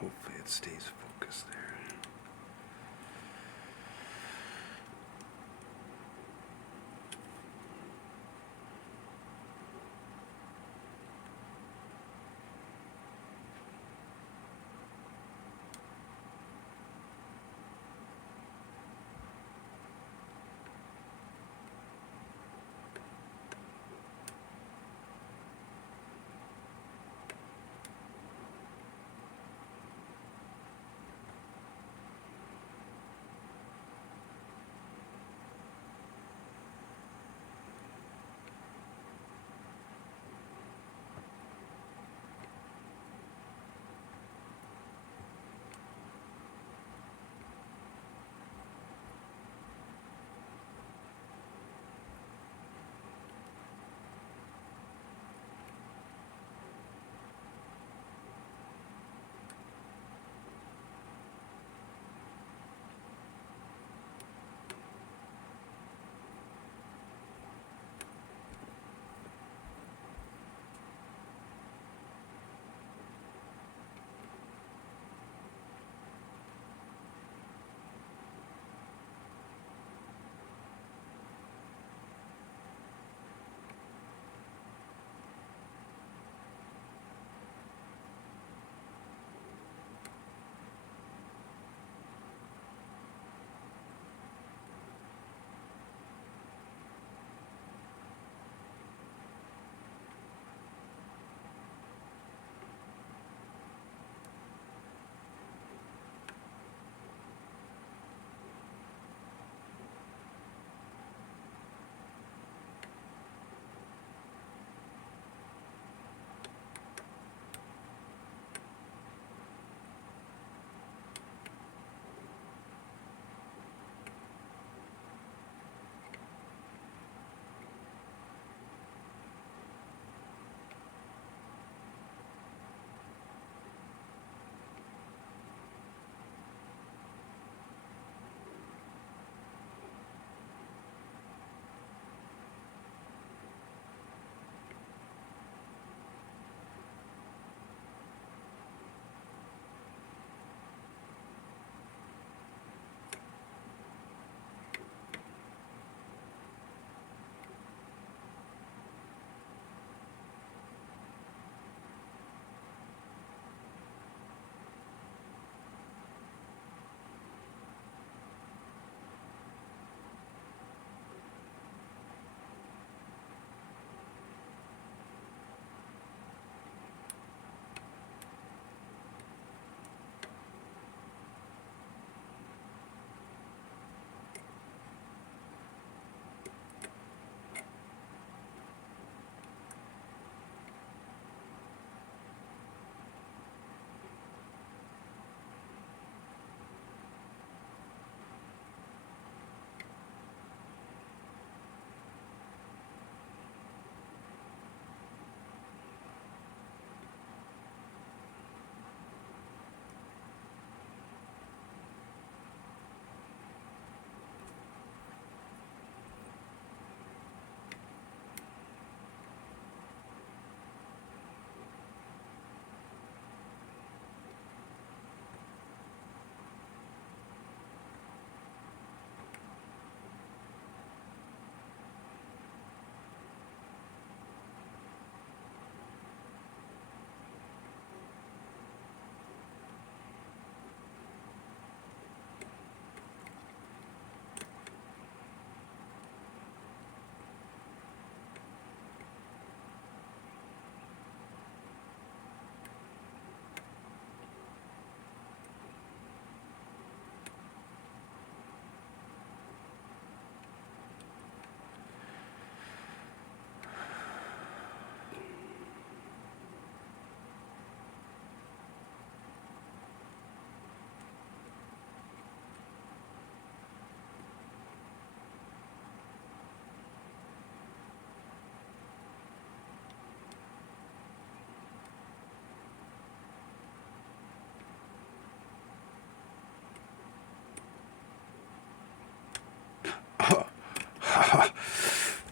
Hopefully it stays focused there.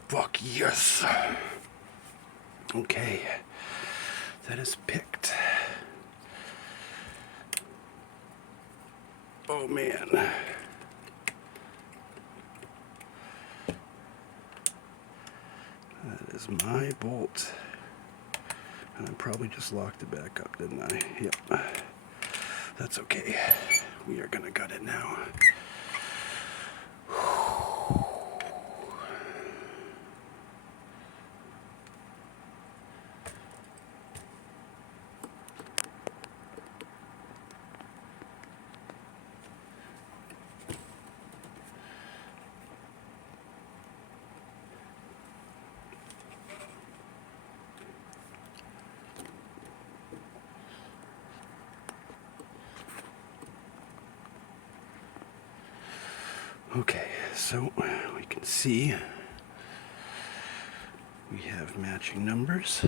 Fuck yes. Okay, that is picked. Oh man. That is my bolt. And I probably just locked it back up, didn't I? Yep. That's okay. We are gonna gut it now. Okay, so we can see we have matching numbers.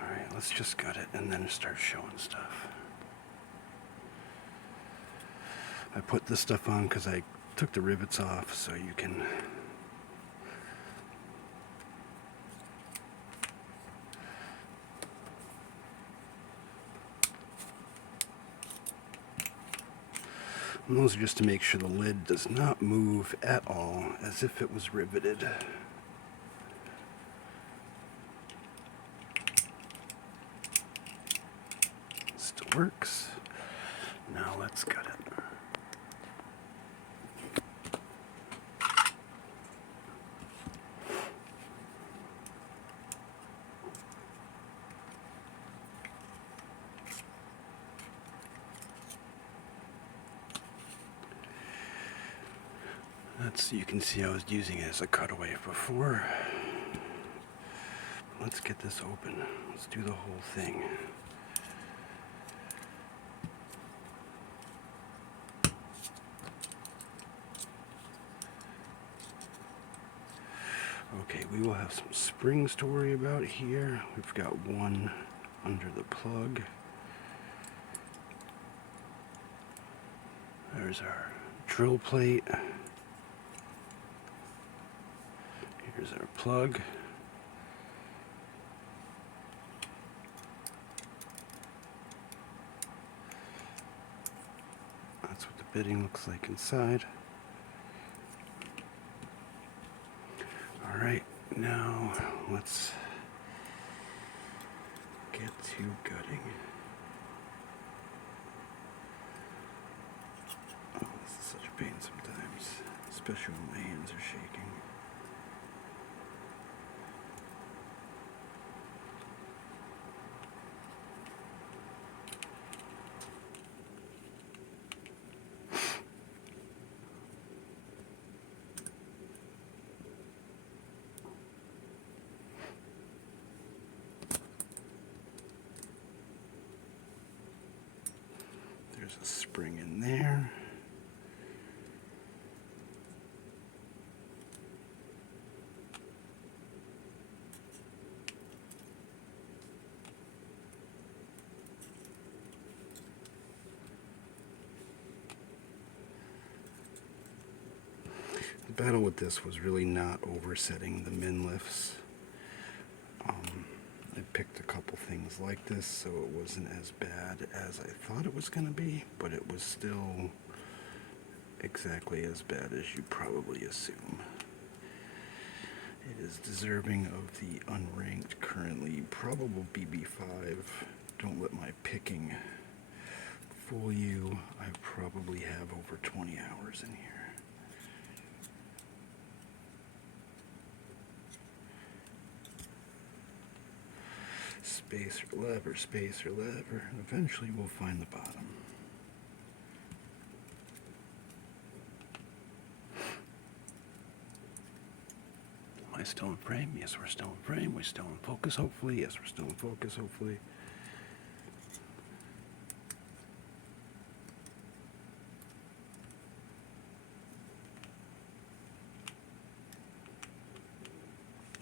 Alright, let's just gut it and then start showing stuff. I put this stuff on because I took the rivets off so you can and those are just to make sure the lid does not move at all, as if it was riveted. Still works. Now let's cut it. You can see I was using it as a cutaway before. Let's get this open. Let's do the whole thing. Okay, we will have some springs to worry about here. We've got one under the plug. There's our drill plate. Here's our plug. That's what the bitting looks like inside. Alright, now let's get to gutting. Oh, this is such a pain sometimes, especially when my hands are shaking. There's a spring in there. The battle with this was really not oversetting the min lifts. I picked a couple things like this, so it wasn't as bad as I thought it was going to be, but it was still exactly as bad as you probably assume. It is deserving of the unranked, currently probable BB5. Don't let my picking fool you. I probably have over 20 hours in here. Spacer lever, and eventually we'll find the bottom. Am I still in frame? Yes, we're still in frame. We're still in focus, hopefully. Yes, we're still in focus, hopefully.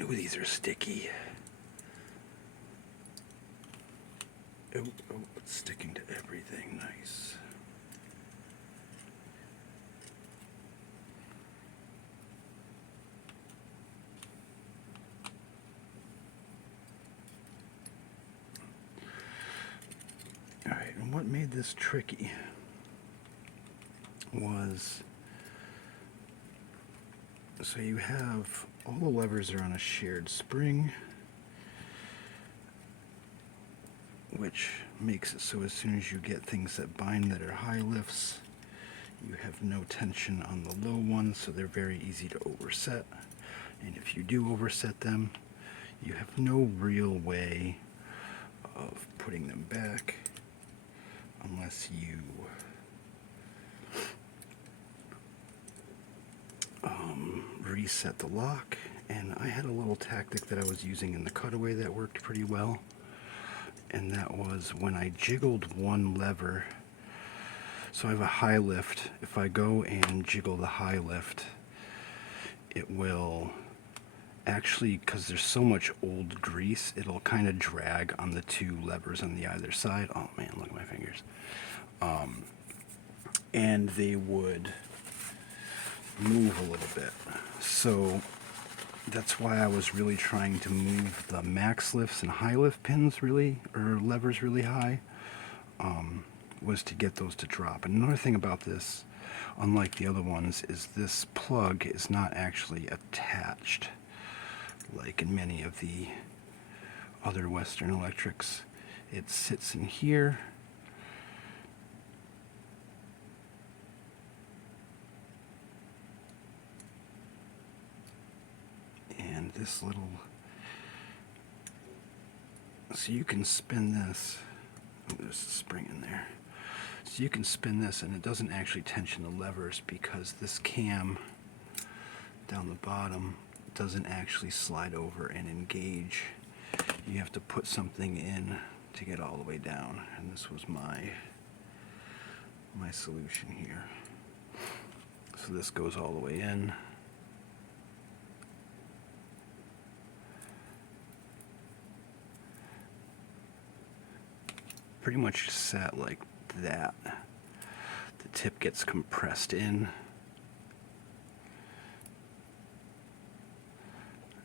Ooh, these are sticky. Oh, it's sticking to everything. Nice. what made this tricky was, so you have all the levers are on a shared spring, which makes it so as soon as you get things that bind that are high lifts, you have no tension on the low ones, so they're very easy to overset. And if you do overset them, you have no real way of putting them back unless you reset the lock. And I had a little tactic that I was using in the cutaway that worked pretty well, and that was when I jiggled one lever. So I have a high lift. If I go and jiggle the high lift, it will actually, because there's so much old grease, it'll kind of drag on the two levers on the either side. Oh man, look at my fingers. And they would move a little bit. So that's why I was really trying to move the max lifts and high lift pins really, or levers really high, was to get those to drop. And another thing about this, unlike the other ones, is this plug is not actually attached like in many of the other Western electrics. It sits in here, and this little, so you can spin this. Oh, there's a spring in there. So you can spin this and it doesn't actually tension the levers because this cam down the bottom doesn't actually slide over and engage. You have to put something in to get all the way down, and this was my solution here. So this goes all the way in. Pretty much sat like that. The tip gets compressed in.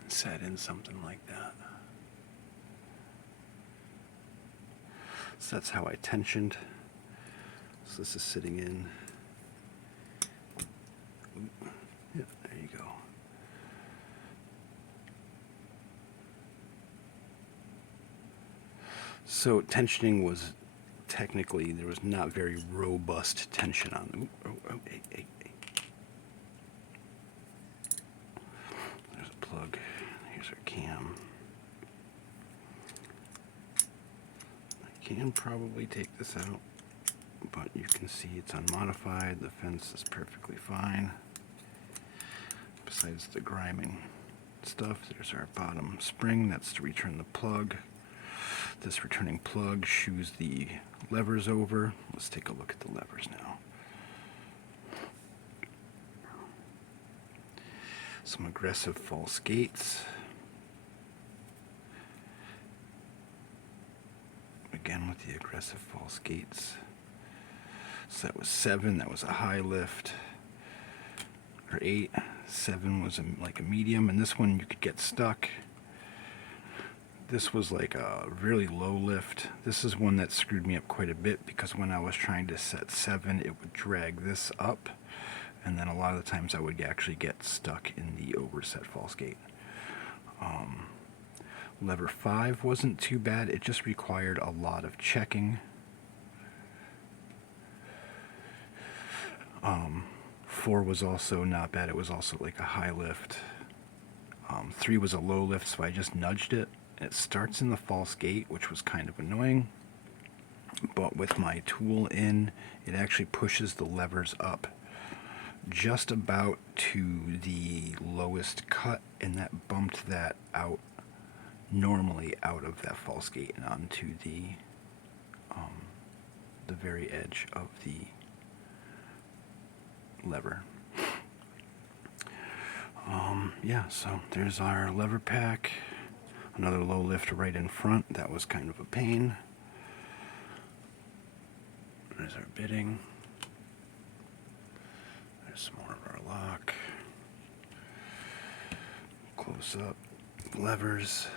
Sat in something like that. So that's how I tensioned. So this is sitting in. Yeah, there you go. So tensioning was technically, there was not very robust tension on them. Hey. There's a plug. Here's our cam. I can probably take this out, but you can see it's unmodified. The fence is perfectly fine. Besides the griming stuff, there's our bottom spring. That's to return the plug. This returning plug shoos the levers over. Let's take a look at the levers now. Some aggressive false gates. Again with the aggressive false gates. So that was 7, that was a high lift. Or 8, 7 was like a medium, and this one you could get stuck. This was like a really low lift. This is one that screwed me up quite a bit because when I was trying to set 7, it would drag this up, and then a lot of the times I would actually get stuck in the overset false gate. Lever 5 wasn't too bad. It just required a lot of checking. 4 was also not bad. It was also like a high lift. 3 was a low lift, so I just nudged it. It starts in the false gate, which was kind of annoying, but with my tool in, it actually pushes the levers up just about to the lowest cut, and that bumped that out normally out of that false gate and onto the very edge of the lever. Yeah, so there's our lever pack. Another low lift right in front. That was kind of a pain. There's our bitting. There's some more of our lock. Close up. Levers.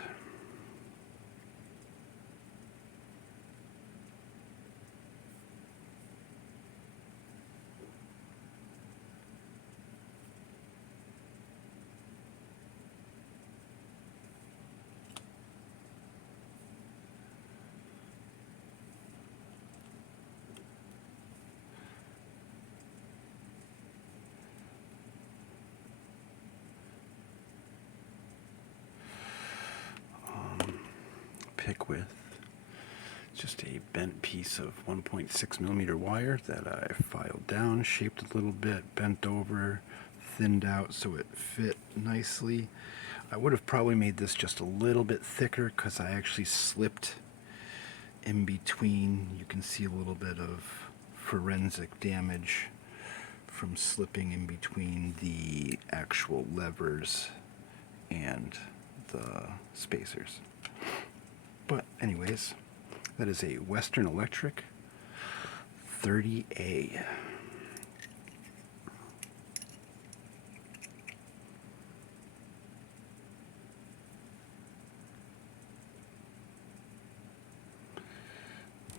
pick with. It's just a bent piece of 1.6 millimeter wire that I filed down, shaped a little bit, bent over, thinned out so it fit nicely. I would have probably made this just a little bit thicker because I actually slipped in between. You can see a little bit of forensic damage from slipping in between the actual levers and the spacers. But anyways, that is a Western Electric 30A.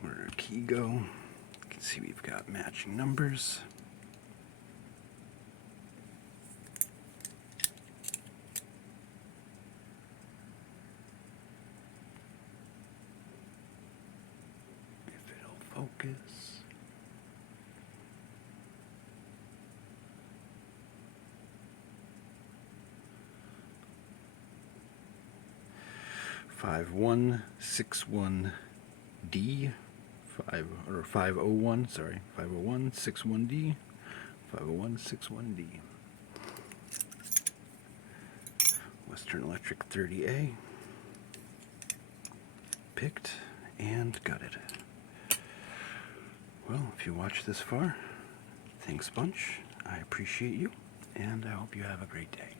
Where did our key go? You can see we've got matching numbers. If it'll focus. $5161D, 501, sorry, 50161D, 50161D. Western Electric 30A. Picked and gutted. Well, if you watched this far, thanks a bunch. I appreciate you, and I hope you have a great day.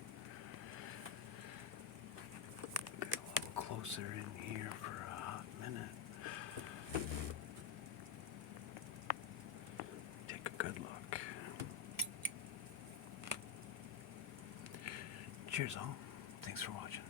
Get a little closer in here for a hot minute. Take a good look. Cheers all. Thanks for watching.